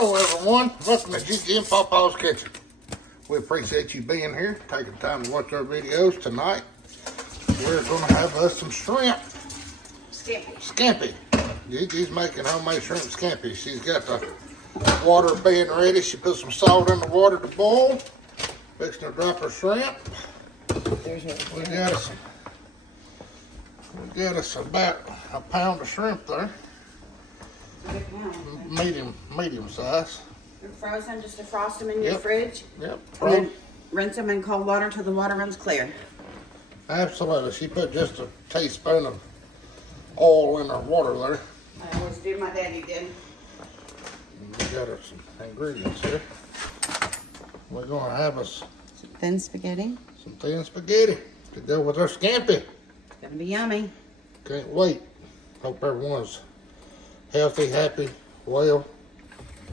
Hello everyone, welcome to Gigi and Pawpaw's Kitchen. We appreciate you being here, taking time to watch our videos. Tonight, we're going to have us some shrimp. Scampi. Gigi's making homemade shrimp scampi. She's got the water being ready. She put some salt in the water to boil. Fixing to drop her shrimp. We got us about a pound of shrimp there. Medium size. They're frozen, just defrost them in your fridge. Yep. And then rinse them in cold water until the water runs clear. Absolutely. She put just a teaspoon of oil in her water there. I always do, my daddy did. We got her some ingredients here. We're going to have us Some thin spaghetti. some thin spaghetti to go with our scampi. It's gonna be yummy. Can't wait. Hope everyone's healthy, happy, well,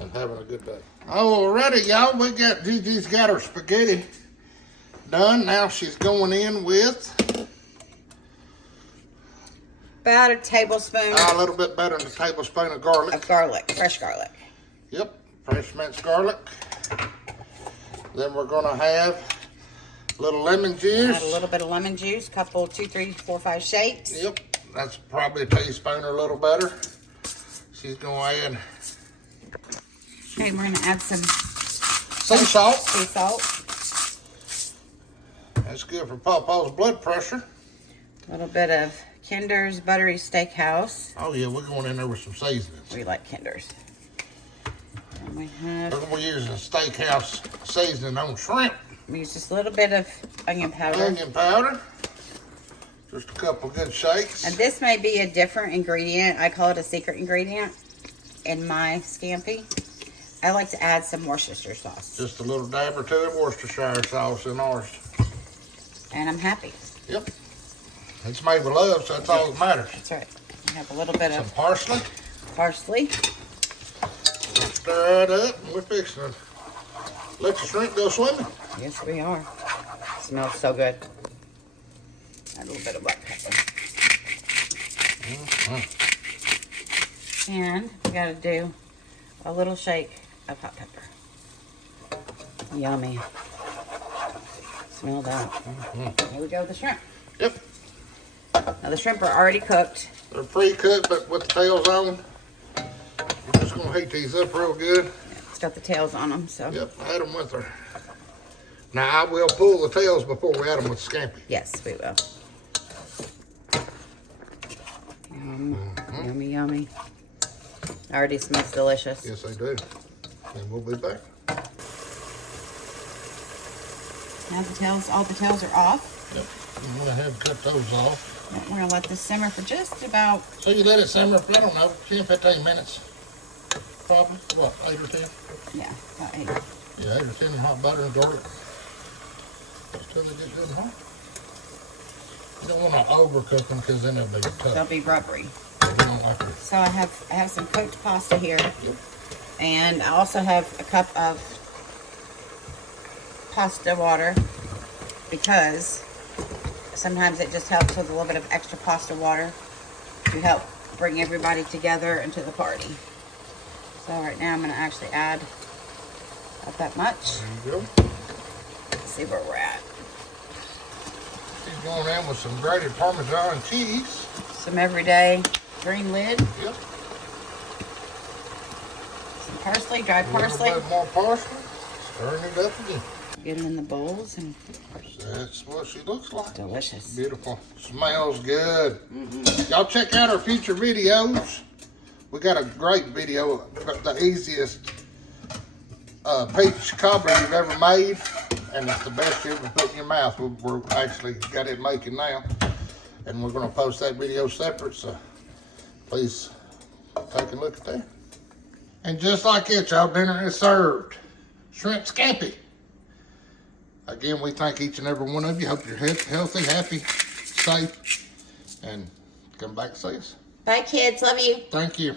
and having a good day. Alrighty, y'all, we got Gigi's got her spaghetti done. Now she's going in with About a tablespoon a little bit better than a tablespoon of garlic. of garlic, fresh garlic. Yep, fresh minced garlic. Then we're gonna have a little lemon juice. Add a little bit of lemon juice, couple, 2, 3, 4, 5 shakes. Yep, that's probably a teaspoon or a little better. She's gonna add Okay, we're gonna add some sea salt. sea salt. That's good for Pawpaw's blood pressure. A little bit of Kinder's Buttery Steakhouse. Oh yeah, we're going in there with some seasonings. We like Kinder's. And we have, We're using steakhouse seasoning on shrimp. we use just a little bit of onion powder. Onion powder. Just a couple good shakes. And this may be a different ingredient. I call it a secret ingredient in my scampi. I like to add some Worcestershire sauce. Just a little dab or two of Worcestershire sauce in ours. And I'm happy. Yep. It's made with love, so that's all that matters. That's right. I have a little bit Some of parsley. parsley. Stir it up, and we're fixing to let the shrimp go swimming. Yes, we are. Smells so good. Add a little bit of black pepper. And we got to do a little shake of hot pepper. Yummy. Smell that. Here we go with the shrimp. Yep. Now the shrimp are already cooked. They're pre-cooked, but with the tails on. We're just going to heat these up real good. It's got the tails on them, so. Yep, add them with her. Now, I will pull the tails before we add them with scampi. Yes, we will. Yummy, yummy. Already smells delicious. Yes, I do. And we'll be back. Now the tails, all the tails are off. Yep, I'm going to have cut those off. We're going to let this simmer for just about, So you let it simmer for, I don't know, 10, 15 minutes. Probably, what, 8 or 10? yeah, about 8. Yeah, 8 or 10 in hot butter and garlic. Until they get good and hot. You don't want to overcook them because then they'll be tough. They'll be rubbery. We don't like them. So I have some cooked pasta here. Yep. And I also have a cup of pasta water because sometimes it just helps with a little bit of extra pasta water to help bring everybody together into the party. So right now I'm going to actually add about that much. There you go. Let's see where we're at. She's going in with some grated Parmesan cheese. Some everyday green lid. Yep. Some parsley, dried A parsley. little bit more parsley. Stirring it up again. Get them in the bowls and That's what she looks like. delicious. Beautiful. Smells good. Y'all check out our future videos. We got a great video, the easiest peach cobbler you've ever made, and it's the best you ever put in your mouth. We're actually got it making now, and we're going to post that video separate, so please take a look at that. And just like it, y'all, dinner is served. Shrimp scampi. Again, we thank each and every one of you. Hope you're healthy, happy, safe, and come back and see us. Bye, kids. Love you. Thank you.